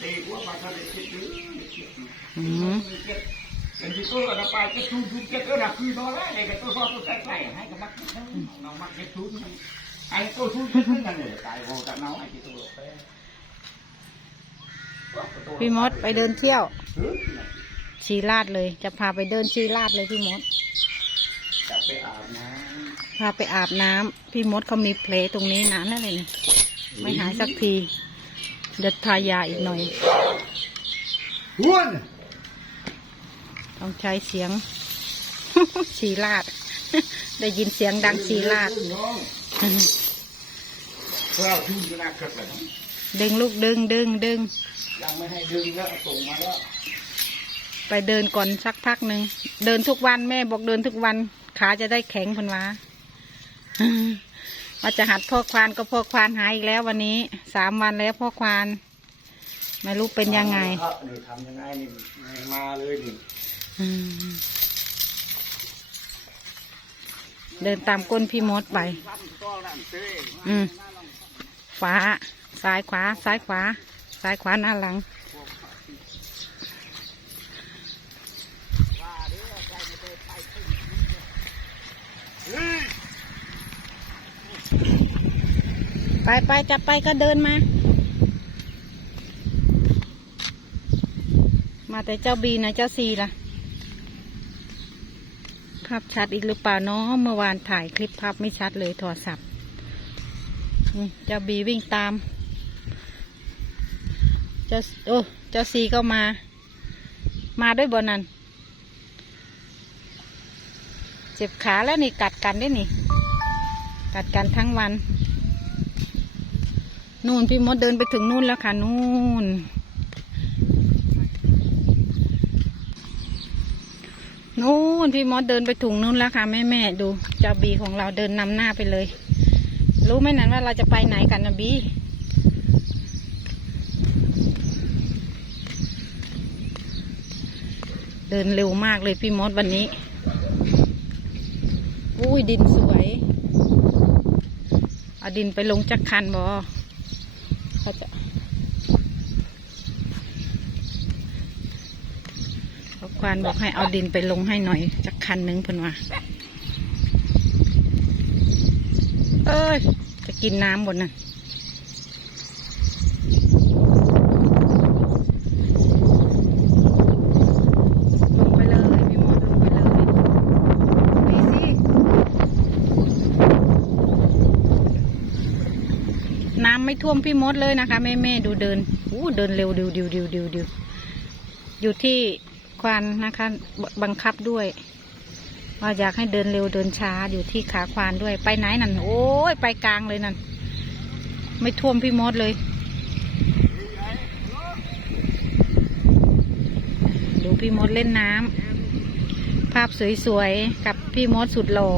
ตีหัวไปทะเลคิดดูอืมเป็นที่ตัวเราไปจะชูชูเก็ตเออหนักคือนอยเลยก็ตัวซอตัวใส่ใส่ให้กับมักน้องมักเก็ตชูไอ้ตัวชูเก็ตนั่นเลยตายโหกับน้องไอ้ที่ตัวพี่มดไปเดินเที่ยวชีลาดเลย จะพาไปเดินชีลาดเลยพี่มดจะไปอาบน้พาไปอาบน้ำพี่มดเขามีเพลตรงนี้นานแล้วเลยไม่หายสักที เดี๋ยวทายาอีกหน่อยำห้วนต้องใช้เสียงชีลาด ได้ยินเสียงดังชีลาดน้องเพื่อชูจะน่าเกิดเลยดึงลูกดึงดึงดึง ยังไม่ให้ดึงแล้วส่งมาแล้ว ไปเดินก่อนสักพักหนึ่ง เดินทุกวันแม่บอกเดินทุกวัน ขาจะได้แข็งพันวา ว่าจะหัดพ่อควานก็พ่อควานหายอีกแล้ววันนี้สามวันแล้วพ่อควานไม่รู้เป็นยังไงนี่ทำยังไงนี่มาเลยนี่อืมเดินตามก้นพี่มดไปซ้ำก็นั่นเต้อืมขวา ซ้ายขวา ซ้ายขวา ซ้ายขวาหน้าหลัง ไปไปจะไปก็เดินมา มาแต่เจ้าบีนะเจ้าซีล่ะ ภาพชัดอีกหรือเปล่าเนาะเมื่อวานถ่ายคลิปภาพไม่ชัดเลยโทรศัพท์เจ้าบีวิ่งตาม เจ้าโอ้เจ้าซีก็มา มาด้วยบนนั้นเจ็บขาแล้วนี่กัดกันได้นี่ กัดกันทั้งวัน นู่นพี่มดเดินไปถึงนู่นแล้วค่ะ นู่น นู่นพี่มดเดินไปถุงนู่นแล้วค่ะ แม่แม่ดูเจ้าบีของเราเดินนำหน้าไปเลย รู้ไหมนั้นว่าเราจะไปไหนกันนะบีเดินเร็วมากเลยพี่มดวันนี้ อุ้ยดินสวย เอาดินไปลงจักคันบอ เขาจะเขาควานบอกให้เอาดินไปลงให้หน่อยจักคันหนึงเพิ่นว่าเอ้ย จะกินน้ำบนนั่นลงไปเลยพี่มดลงไปเลยนี่สิ น้ำ ไม่ท่วมพี่มดเลยนะคะ แม่แม่ดูเดินอู้เดินเร็วดิวดิวดิวดิวดิวอยู่ที่ควานนะคะ บังคับด้วยว่าอยากให้เดินเร็วเดินช้าอยู่ที่ขาควานด้วยไปไหนนั่นโอ้ยไปกลางเลยนั่นไม่ท่วมพี่มดเลย ดูพี่มดเล่นน้ำภาพสวยๆ กับพี่มดสุดหล่อ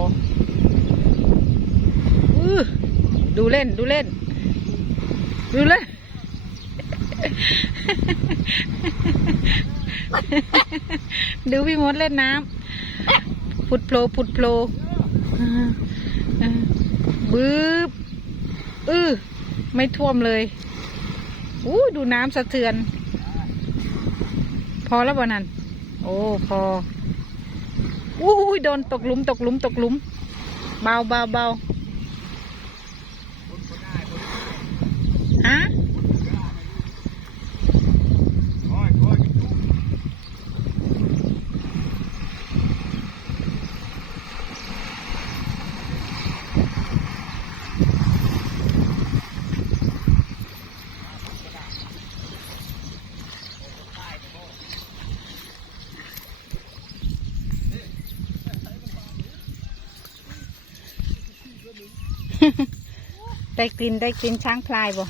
ดูเล่นดูเล่น ดูเล่นดูพี่มดเล่นน้ำพุดโผล่พุดโผล่บื้บอื้อไม่ท่วมเลยอู้ดูน้ำสะเทือน พอแล้วบ่นั่นโอ้พออู้โดนตกหลุมตกหลุมตกหลุม เบาเบาเบาฮะ โอ้ยโอ้ย ได้กลิ่นได้กลิ่นช้างพลายบ่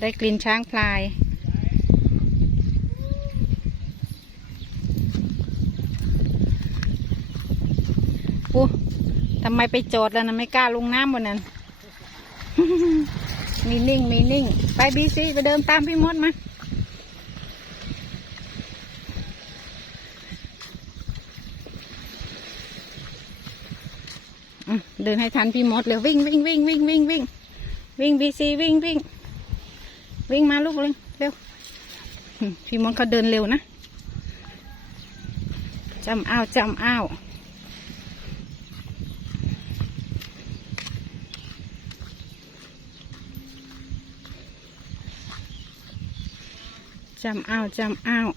ได้กลิ่นช้างพลายอู้ทำไมไปจอดแล้วนะไม่กล้าลงน้ำบนนั้นมีนิ่งมีนิ่ง ไปบีซีไปเดินตามพี่มดมา เดินให้ทันพี่มดเลยวิ่งวิ่งวิ่งวิ่งวิ่งวิ่งวิ่งบีซีวิ่งวิ่งวิ่งมาลูกเร็วพี่มดเขาเดินเร็วนะจำอ้าวจำอ้าวจำอ้าวจำอ้าว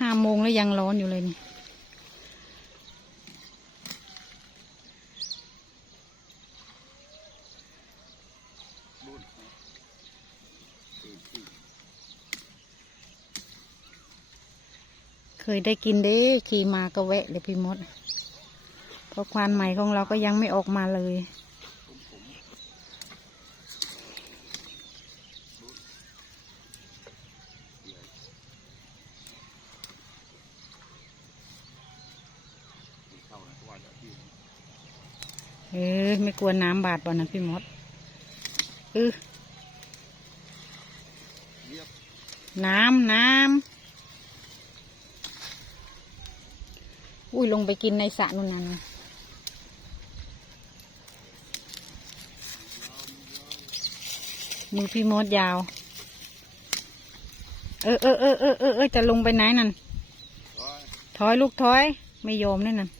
ห้าโมง แล้วยังร้อนอยู่เลยนี่เคยได้กินเด้ขี่มาก็แวะเลยพี่มด เพราะควานใหม่ของเราก็ยังไม่ออกมาเลย เออไม่ กลัวน้ำบาดบ่นะพี่มดเออน้ำน้ำอุ้ยลงไปกินในสระนู่นน่นะมือพี่มดยาว เออเออเออเออเออจะลงไปไหนนั่นถอยลูกถอย ไม่ยอมนี่นั่น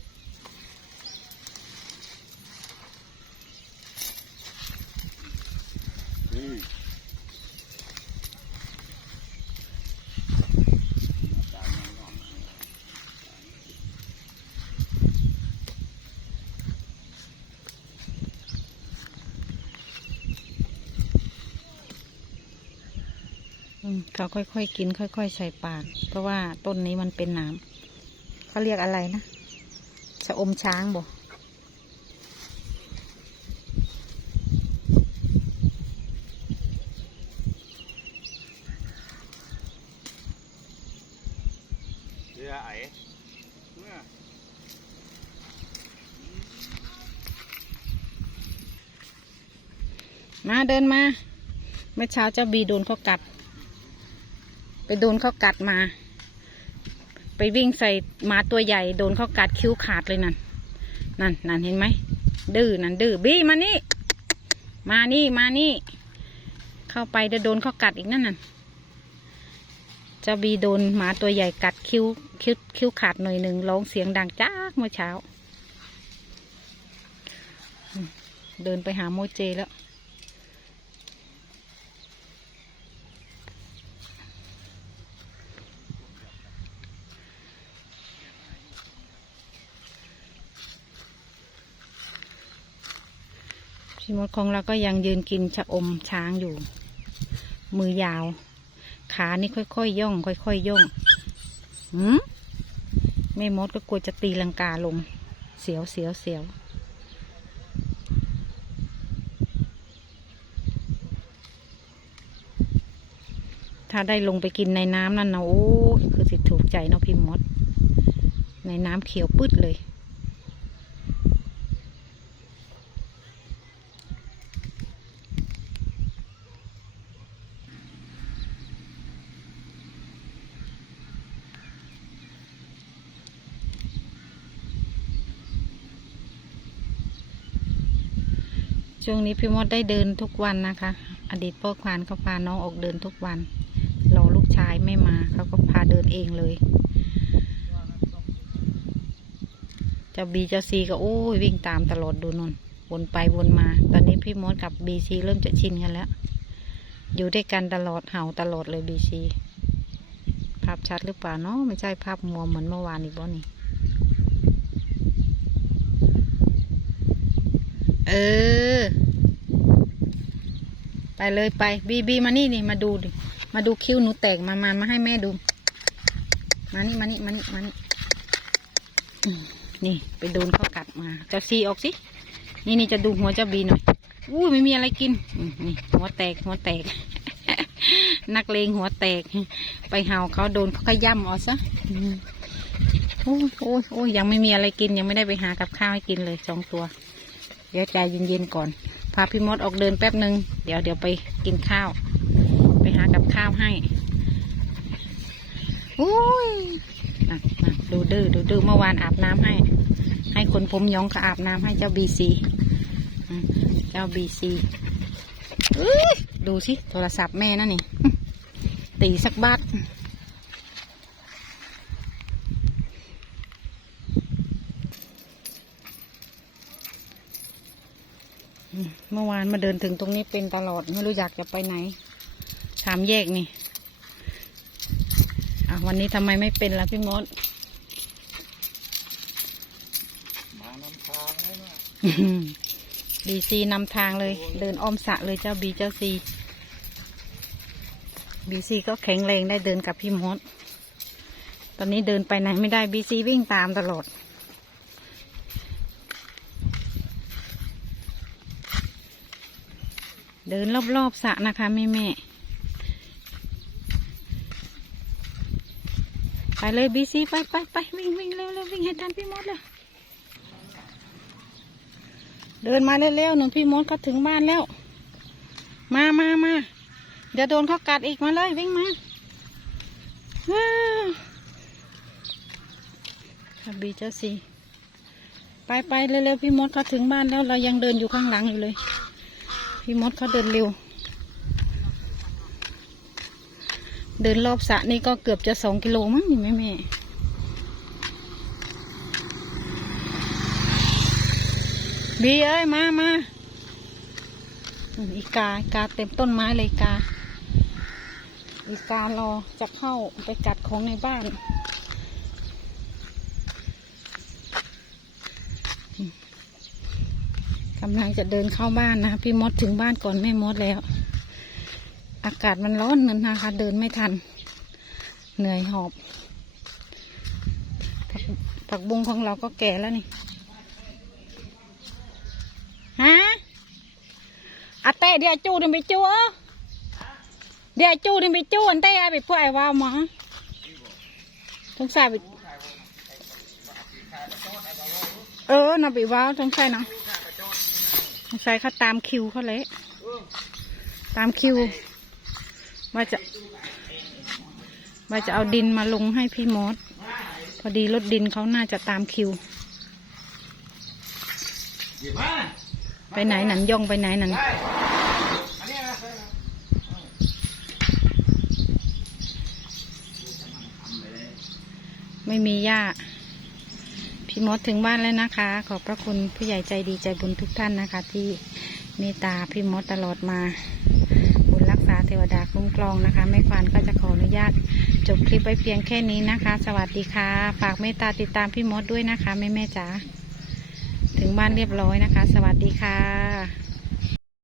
เขาค่อยๆกิน ค่อย ๆ ใส่ปาก เพราะว่าต้นนี้มันเป็นน้ำเขาเรียกอะไรนะชะอมช้างบ่ เรือไอ้เมื่อ มาเดินมา เมื่อเช้าเจ้าบีโดนเขากัด ไปโดนเขากัดมา ไปวิ่งใส่หมาตัวใหญ่โดนเขากัดคิ้วขาดเลยนั่น นั่นนั่นเห็นไหม ดื้อนั่นดื้อบีมานี่ มานี่มานี่ เข้าไปจะโดนเขากัดอีกนั่นน่ะเจ้าบีโดนหมาตัวใหญ่กัดคิ้วคิ้วคิ้วขาดหน่อยหนึ่งร้องเสียงดังจ้ากเมื่อเช้า เดินไปหาโมเจแล้ว มดของเราก็ยังยืนกินชะอมช้างอยู่ มือยาว ขานี่ค่อยๆย่อง ค่อยๆย่องหืมแม่มดก็กลัวจะตีลังกาลง เสียวเสียวเสียวถ้าได้ลงไปกินในน้ำนั่นนะโอ้คือสิถูกใจเนาะพี่มด ในน้ำเขียวปืดเลย ช่วงนี้พี่มดได้เดินทุกวันนะคะ อดีตพ่อควานเขาพาน้องออกเดินทุกวันรอลูกชายไม่มาเขาก็พาเดินเองเลยจ้าบีจ้าซีก็โอ้ยวิ่งตามตลอดดูนนวนไปวนมา ตอนนี้พี่มดกับบีซีเริ่มจะชินกันแล้ว อยู่ด้วยกันตลอดเห่าตลอดเลยบีซีภาพชัดหรือเปล่าเนาะไม่ใช่ภาพมัวเหมือนเมื่อวานอีกบ่นี่ เออ ไปเลยไป บีบีมานี่นี่มาดูดิ มาดูคิ้วหนูแตกมามามาให้แม่ดู มานี่มานี่มานี่มานี่นี่ไปโดนเขากัดมาจะซีออกสิ นี่นี่จะดูหัวเจ้าบีหน่อยอู้ยไม่มีอะไรกินนี่หัวแตกหัวแตก นักเลงหัวแตก ไปเห่าเขาโดนเขาขย่ำเอาซะโอ้ยโอ้ยโอ้ยยังไม่มีอะไรกินยังไม่ได้ไปหากับข้าวให้กินเลยสองตัว เดี๋ยวใจเย็นๆก่อน พาพี่มดออกเดินแป๊บหนึ่งเดี๋ยวเดี๋ยวไปกินข้าว ไปหากับข้าวให้อุ้ยน่ะน่ะดูดื้อดูดื้อเมื่อวานอาบน้ำให้ขนผมยองก็อาบน้ำให้เจ้าบีซีเจ้าบีซีดูสิโทรศัพท์แม่นั่นนี่ตีสักบาทอืม เมื่อวานมาเดินถึงตรงนี้เป็นตลอด ไม่รู้อยากจะไปไหน สามแยกนี่อะวันนี้ทำไมไม่เป็นล่ะพี่มดมานำทางแล้วนะบีซีนำทางเลย เดินอ้อมสระเลยเจ้าบีเจ้าซีบีซีก็แข็งแรงได้เดินกับพี่มด ตอนนี้เดินไปไหนไม่ได้บีซีวิ่งตามตลอด เดินรอบๆสระนะคะแม่แม่ไปเลยบีซีไปไปไปวิ่งวิ่งเร็วเร็ววิ่งให้ทันพี่มดเลยเดินมาเร็วๆหนุ่มพี่มดก็ถึงบ้านแล้ว มามามาเดี๋ยวโดนเขากัดอีกมาเลยวิ่งมาค่ะบีเจ้าสีไปไปเร็วๆพี่มดเขาถึงบ้านแล้วเรายังเดินอยู่ข้างหลังอยู่เลย พี่มดเขาเดินเร็ว เดินรอบสระนี่ก็เกือบจะสองกิโลมั้งนี่แม่แม่บีเอ้ยมามาอีกาอีกาเต็มต้นไม้เลยกา อีการอจะเข้าไปกัดของในบ้านอืม กำลังจะเดินเข้าบ้านนะพี่มดถึงบ้านก่อนแม่มดแล้ว อากาศมันร้อนนั่นนะคะ เดินไม่ทัน เหนื่อยหอบผักผักบุ้งของเราก็แก่แล้วนี่ฮะอาเต้เดี๋ยวจูดิไปจูเอเดี๋ยวจูดิไปจูอันเต้ไปพวกไอว่าวหมาสงสัยไปเออน่ะไปว่าวสงสัยนะ สงสัยเขาตามคิวเขาเลยตามคิว ว่าจะ ว่าจะเอาดินมาลงให้พี่มดพอดีรถดินเขาน่าจะตามคิว ไปไหนหนันย่องไปไหนหนันได้อันไม่มีหญ้า พี่มดถึงบ้านแล้วนะคะ ขอบพระคุณผู้ใหญ่ใจดีใจบุญทุกท่านนะคะ ที่เมตตาพี่มดตลอดมา บุญรักษาเทวดาคุ้มครองนะคะแม่ควานก็จะขออนุญาต จบคลิปไว้เพียงแค่นี้นะคะ สวัสดีค่ะ ฝากเมตตาติดตามพี่มดด้วยนะคะแม่แม่จ๋าถึงบ้านเรียบร้อยนะคะ สวัสดีค่ะ